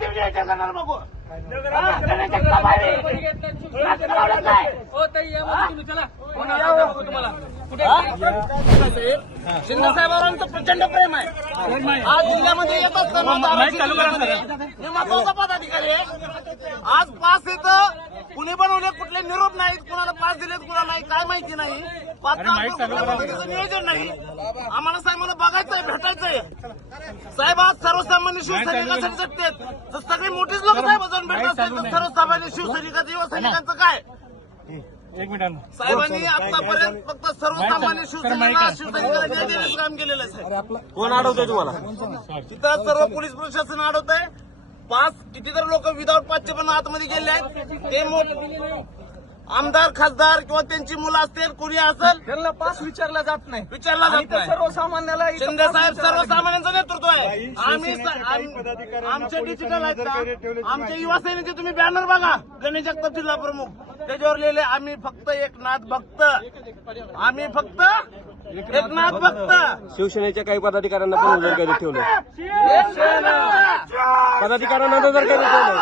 देवीच्या चरणाला बघू. गणेश जगताप आहे. रात्री लावलं काय? शिंदे साहेबांचं प्रचंड प्रेम आहे. आज जिल्ह्यामध्ये येत असताना मी महत्वाचा पदाधिकारी आहे. आज पास इथं कुणी बनवले कुठले निरोप नाहीत, कुणाला पास दिलेत कुणाला नाही काय माहिती नाही. नियोजन नाही. आम्हाला साहेबांना बघायचंय भेटायचंय. साहेब आज सर्वसामान्य शिवसैनिकांसाठी झटतेत. तर सगळी मोठीच लोक साहेब जाऊन भेटत असतील तर सर्वसामान्य शिवसैनिकांचं युवा सैनिकांचं काय? साहेबांनी आतापर्यंत फक्त सर्वसामान्य शिवसैनिकांना न्याय देण्याचं काम केलेलं आहे. साहेब कोण अडवतोय तुम्हाला? तिथं सर्व पोलीस प्रशासन अडवत आहे. पाच कितीतरी लोक विदाऊट पाचचे पण आतमध्ये गेले आहेत. ते आमदार खासदार किंवा त्यांची मुलं असतील कोणी असेल त्यांना पास विचारला जात नाही. विचारला जात नाही. सर्वसामान्याला शिंदे साहेब सर्वसामान्यांचं नेतृत्व आहे. आमचे डिजिटल आहेत का? आमच्या युवा सैनिक तुम्ही बॅनर बघा. गणेश जगताप जिल्हा प्रमुख त्याच्यावर लिहिले आम्ही फक्त एकनाथ भक्त. आम्ही फक्त एकनाथ भक्त. शिवसेनेच्या काही पदाधिकाऱ्यांना पण नजरकैदेत ठेवलं. पदाधिकाऱ्यांना नजरकैदेत ठेवलं.